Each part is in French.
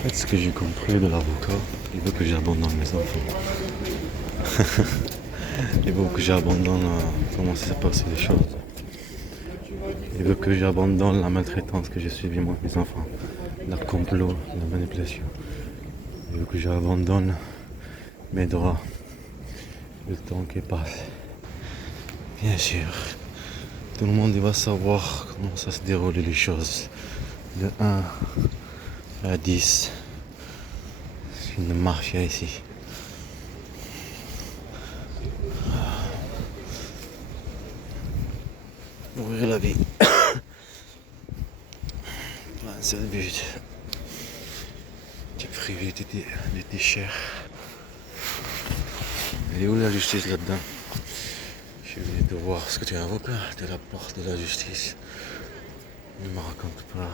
En fait, ce que j'ai compris de l'avocat, il veut que j'abandonne mes enfants. Il veut que j'abandonne comment ça s'est passé les choses. Il veut que j'abandonne la maltraitance que j'ai subie moi, mes enfants. La complot, la manipulation. Il veut que j'abandonne mes droits. Le temps qui passe. Bien sûr, tout le monde il va savoir comment ça se déroule les choses. De 1 à 10. C'est une mafia ici. Ouvrir la vie. Un seul but. Tu privé de tes chers. Elle est où la justice là-dedans? Je suis venu te voir. Est-ce que tu es avocat? Tu es la porte de la justice. Ne me raconte pas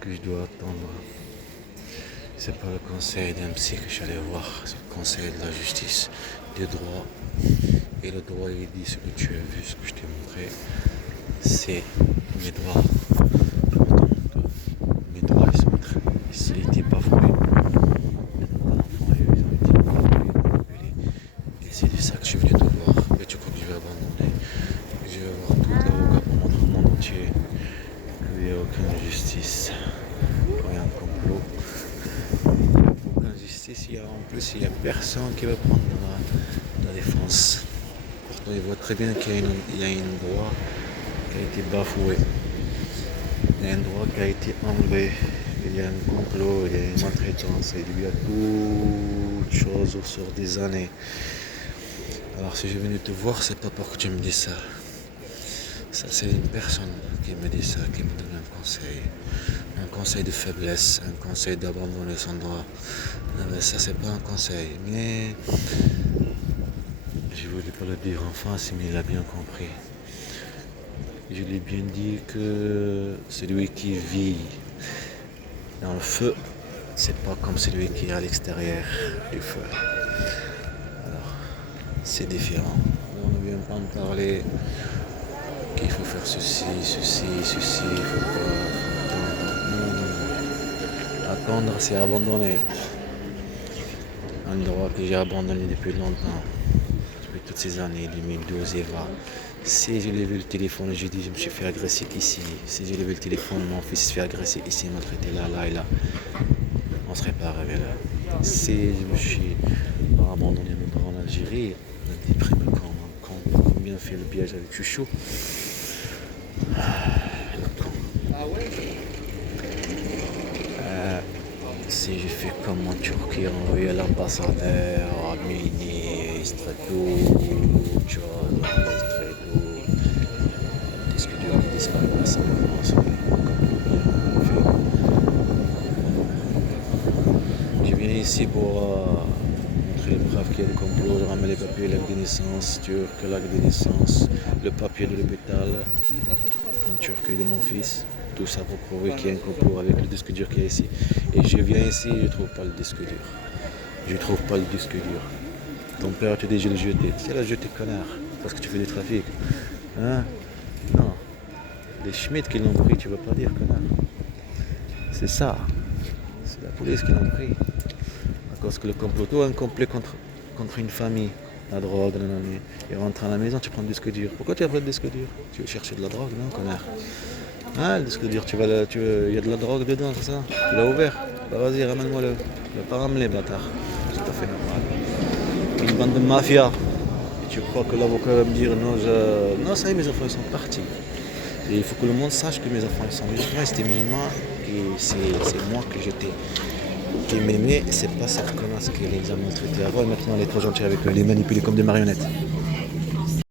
que je dois attendre. C'est pas le conseil d'un psy que je suis allé voir, c'est le conseil de la justice, des droits. Et le droit il dit ce que tu as vu, ce que je t'ai montré, c'est mes droits. Mes droits ils ont été bafoués. Mes enfants ils ont été bafoués. Et c'est de ça que je suis venu te voir. Et tu crois que je vais abandonner? Je vais voir tout l'avocat pour montrer au monde entier qu'il n'y a aucune justice, qu'il y a un complot. En plus, il n'y a personne qui va prendre la défense. Pourtant, il voit très bien qu'il y a un droit qui a été bafoué. Il y a un droit qui a été enlevé. Il y a un complot, il y a une maltraitance. Il y a toutes choses sur des années. Alors, si je suis venu te voir, c'est pas pour que tu me dises ça. Ça, c'est une personne qui me dit ça, qui me donne un conseil. Un conseil de faiblesse, un conseil d'abandonner son droit. Mais ça, c'est pas un conseil. Mais je voulais pas le dire en face, mais il a bien compris. Je lui ai bien dit que celui qui vit dans le feu, c'est pas comme celui qui est à l'extérieur du feu. Alors, c'est différent. On ne vient pas me parler qu'il faut faire ceci, il faut pas attendre. Attendre, c'est abandonner. Un droit que j'ai abandonné depuis longtemps, depuis toutes ces années, 2012 et 20. Si je l'ai vu le téléphone, j'ai dit je me suis fait agresser ici. Si je l'ai vu le téléphone, mon fils se fait agresser ici, maltraité là et là. On ne serait pas arrivé là. Si je me suis abandonné mes droits en Algérie, on a déprimé combien fait le piège avec Chouchou. Si j'ai fait comme en Turquie, envoyé à l'ambassadeur, ministre, tout, chose, disque dur qui disparaît pas sans je viens ici pour montrer les preuves qu'il y a des complots, ramener les papiers, l'acte de naissance turc, l'acte de naissance, le papier de l'hôpital en Turquie de mon fils. Tout ça pour prouver qu'il y a un complot avec le disque dur qu'il y a ici. Et je viens ici, je ne trouve pas le disque dur. Je ne trouve pas le disque dur. Ton père te dit je l'ai jeté. C'est la jeté connard, parce que tu fais du trafic. Hein? Non. Les Schmitt qui l'ont pris, tu ne vas pas dire connard. C'est ça. C'est la police qui l'ont pris. À cause que le complot, toi, un complot contre une famille. La drogue, il rentre à la maison, tu prends le disque dur. Pourquoi tu as pris le disque dur? Tu veux chercher de la drogue, non, connard? Ah, le disque dur, il y a de la drogue dedans, c'est ça? Tu l'as ouvert? Bah vas-y, ramène-moi le pas ramener, bâtard. C'est tout à fait normal. Une bande de mafia. Et tu crois que l'avocat va me dire non, ça y est, mes enfants ils sont partis. Et il faut que le monde sache que mes enfants ils sont musulmans, ils étaient musulmans et c'est moi que j'étais. Qui m'aimait, c'est pas cette connasse qui les a maltraités avant et maintenant elle est trop gentille avec eux, les manipuler comme des marionnettes.